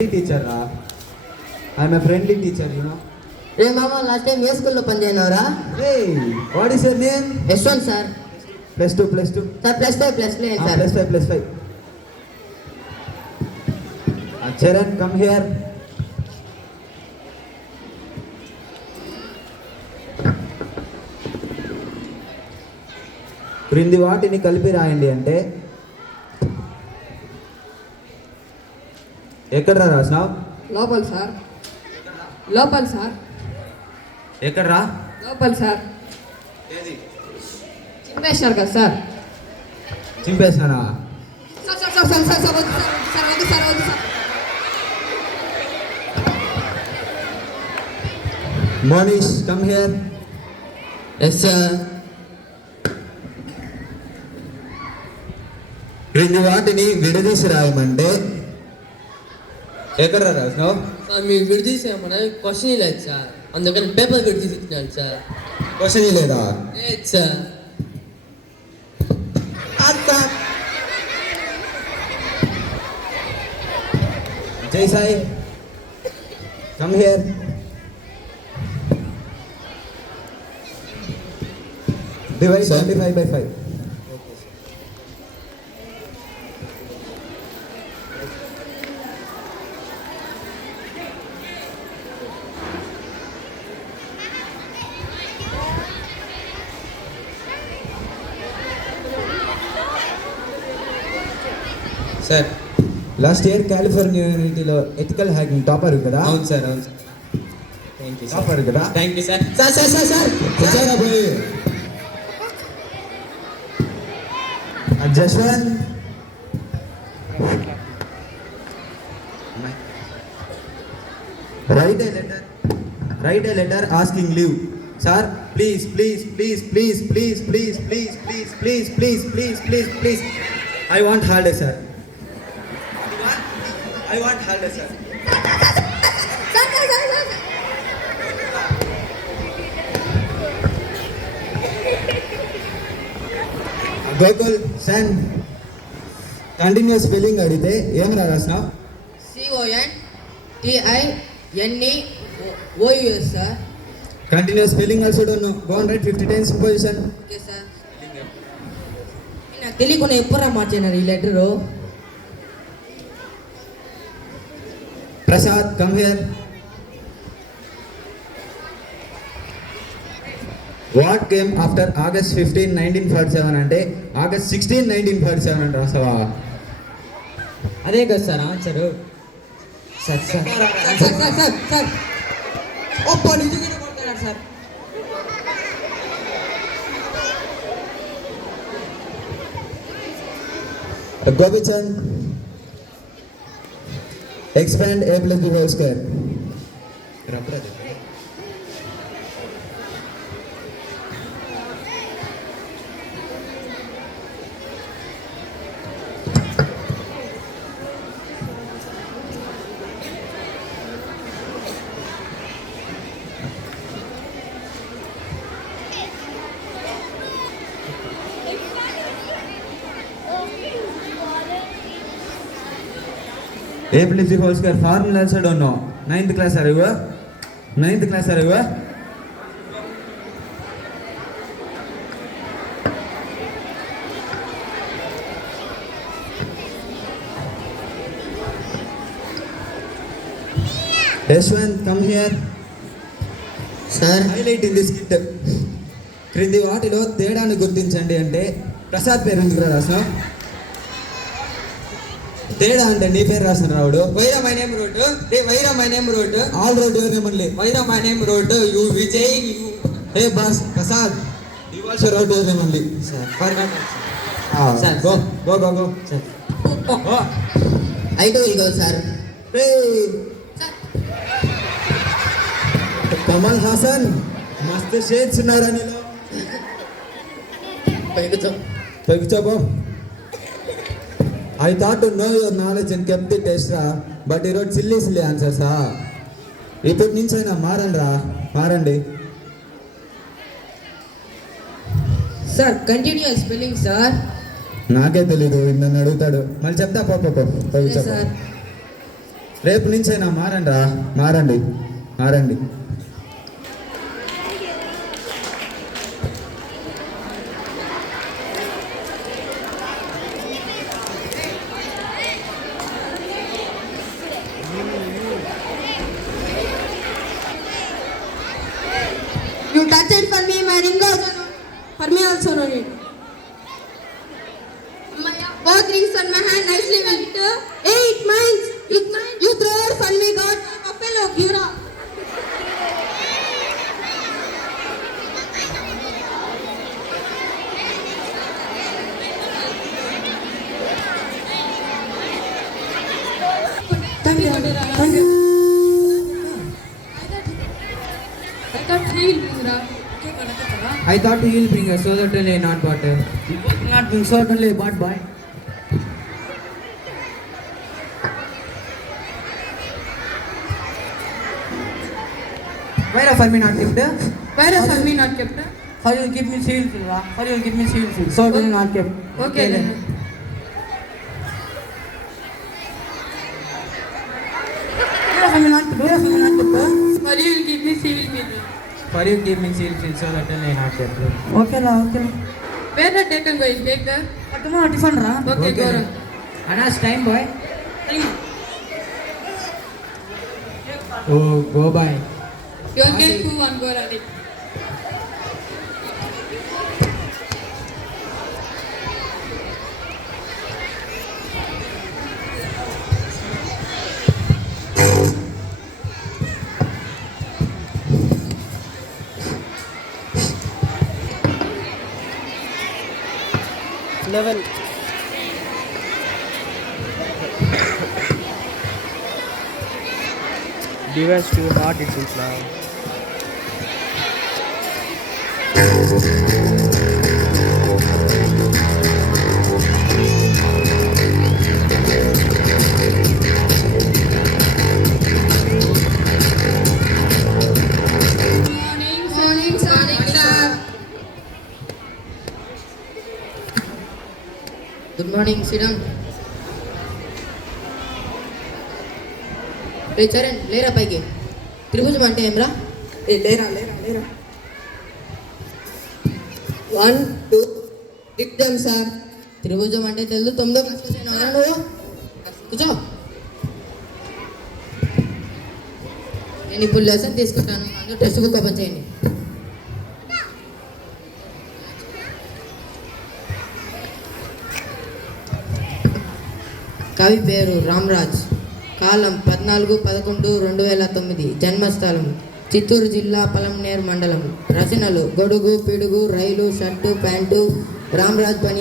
టీచర్ రా. I'm a friendly teacher, you know. ఏ మామ, లాస్ట్ టైం ఏ స్కూల్లో పనిచేయనవరా? Hey, what is your name? Yashwanth sir. +2 sir +5 +5 sir. +5. Charan, come here. క్రింది వాటిని కలిపి రాయండి అంటే ఎక్కడ రాసినావు? లోపల సార్. లోపల సార్. ఎక్కడ రా? లోపల సార్. చింపేశారు కదా సార్. చింపేసినానా? Sir sir sir sir sir sir వద్దు సార్, వద్దు సార్, వద్దు sir. Monish, come here. Yes sir. క్రింది వాటిని విడదీసి రాయమంటే ఎక్కడ రాసినావు? సార్ మీరు విడదీసామని క్వశ్చన్ లేదు సార్, అందుకని పేపర్ విడదీసి ఇచ్చినాను సార్. క్వశ్చన్ లేదా? లేదు sir. Jai Sai, come here. Divide 25/5. Sir, last year California యూనివర్సిటీలో ఎథికల్ హ్యాకింగ్ టాపర్ కదా? అవును సార్, అవును sir. Thank you sir. Topper కదా? Thank you sir. Sir sir sir sir వచ్చారా పోయి? Jaswanth, write a letter asking leave. Sir, please. I want holiday, sir. I want holiday, sir. Gokul, send. Continuous spelling అడిగితే ఏం రాసినావు? CONTINEOUS sir. Continuous spelling also don't know. Go and right 50 times in position. Okay sir. నాకు తెలియకుండా ఎప్పుడా మార్చినారు ఈ లెటరు? Prasad, come here. What came after August 15, 1947 అంటే August 16, 1947 అని రాసావా? అదే కదా sir answer. Sir sir sir sir sir sir Oppo నిజంగానే కొడుతున్నాడు సార్. Gopichand, expand a plus b whole square. A plus b whole square formula also don't know. 9th class are you? 9th class are you? Yashwant, come here. Sir. Highlight in this kit. క్రింది వాటిలో తేడాను గుర్తించండి అంటే ప్రసాద్ పేరు ఎందుకు రాసిన? తేడా అంటే నీ పేరు రాసిన రావుడు. వైరా మై నేమ్ రోడ్. రే వైరా my name wrote. All wrote ఏమనలే. వైరా my name wrote. You Vijay. Hey boss Prasad, you also wrote ఏమనలే. Sir forgot sir. Go sir. I will go sir. Kamal Haasan, మస్త్ షేడ్స్ ఉన్నారా నీలో? పైకి చెప్పు. I thought to know your knowledge and kept the test రా, but you wrote silly answers. ఇప్పటి నుంచి అయినా మారండి. Sir continuous spelling sir. నాకే తెలీదు, నన్ను అడుగుతాడు. మళ్ళీ చెప్తా పో. సార్ రేపు నుంచైనా మారండి రా, మారండి మారండి. You touch it for me, my ring also. For me also no need. Both rings on my hand nicely well. Hey, it mine. You throw it for me, God. Buffalo, give it up. Thank you. Thank you. I thought he will bring us so that only not bought. Not bring so that only bought boy. Where for me not kept? Where for me not kept? For you give me seal, for you give me seal, so that not kept. Okay then. Where for me not kept? For you will give me civil bill. For you give me seal, so that only not kept. Okay la, okay. Where the taken going? Take the. Tomorrow tiffin ra. Okay, go on. Anas time boy. Oh, go by. You will get 2-1 goal at it. Defense too hard it seems now. Morning, sir. Good morning, sit down. రే చరణ్ లేరా పైకి. త్రిభుజం అంటే ఏమ్రా? లేరా 1, 2. Dip them, sir. త్రిభుజం అంటే తెలుసు. 9వ క్లాస్ వచ్చాను నువ్వు. కూర్చో. నేను ఇప్పుడు లెసన్ తీసుకుంటాను, అందరూ టెక్స్ట్ బుక్ ఓపెన్ చేయండి. కవి పేరు రామ్రాజ్, కాలం 14/11/2009, జన్మస్థలం చిత్తూరు జిల్లా పలంనేరు మండలం, రచనలు గొడుగు, పిడుగు, రైలు, షర్టు, ప్యాంటు, రామ్రాజ్ పని